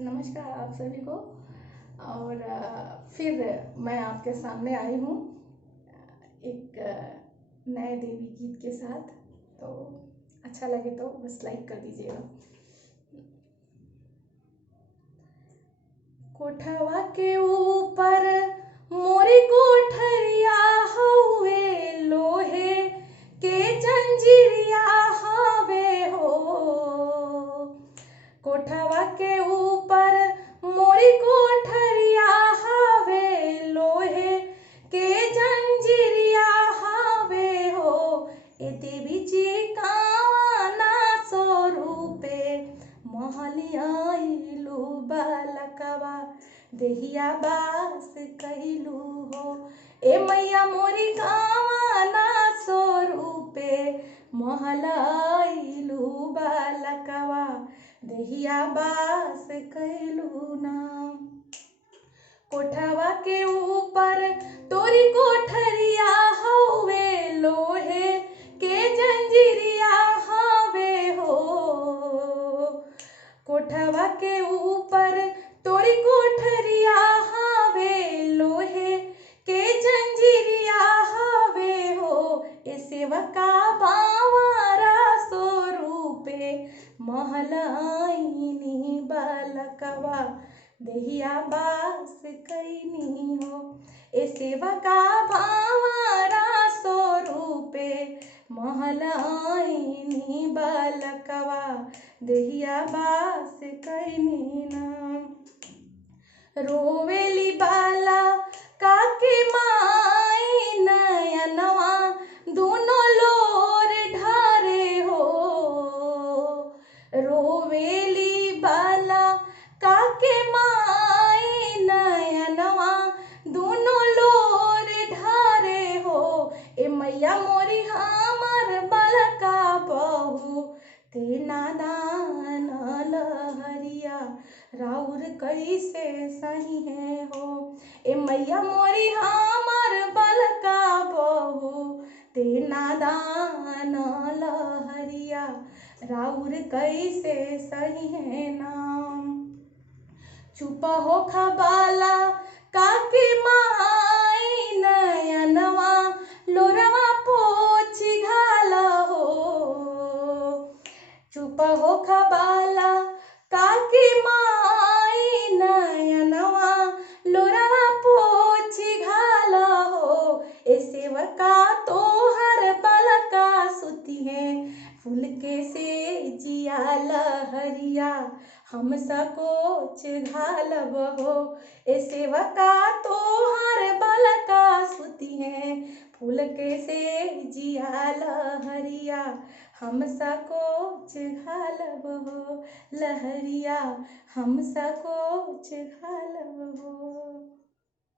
नमस्कार आप सभी को। और फिर मैं आपके सामने आई हूँ एक नए देवी गीत के साथ। तो अच्छा लगे तो बस लाइक कर दीजिएगा। कोठवा के ऊपर मोरी कोठरिया हवे, लोहे के जंजीरिया हवे हो। कोठवा के ऊपर मोरी कोठरिया हवे, लोहे के जंजीरिया हवे हो। ए देवी जी कावाना स्वरूपे महलियाइलू बालकवा, देहिया बास कैलू हो। ए मैया मोरी कावाना स्वरूपे महलाइलू बालकवा, देहिया बास कैलू नाम। कोठवा के ऊपर तोरी कोठरिया हवे, लोहे के जंजीरिया हवे हो। कोठवा के ऊपर तोरी कोठरिया हवे, लोहे के जंजीरिया हवे हो। ए सेवका बावारा स्वरूपे महलाइनी बालकवा, देहिया बास कैनी हो। ए सेवका भावारा स्वरूपे महलाइनी बालकवा, देहिया बास कैनी नाम। रोवेली बाला काके माई नयनवा, दोनों लोर ढारे हो। रोवेली बाला काके माई नयनवा, दोनों लोर ढारे हो। ए मैया मोरी हमर बलका बहू, ते नादान लहरिया, राउर कैसे सही है हो। ए मैया मोरी हमर बलका बहू, ते नादान लहरिया, राउर कैसे सही है नाम। चुप हो खबाला काके माई नयनवा, लोरवा पोछी घाल हो। चुप हो खबाला काके माई नयनवा, लोरवा पोछी घाल हो। ए सेवका तोहर बलका सुती है, फूल के से जिया लहरिया, हम सकोच घालब हो। ए सेवका तोहर बलका सुती है, फूल के से जिया लहरिया, हम सकोच घालब हो। लहरिया हम सकोच घालब हो।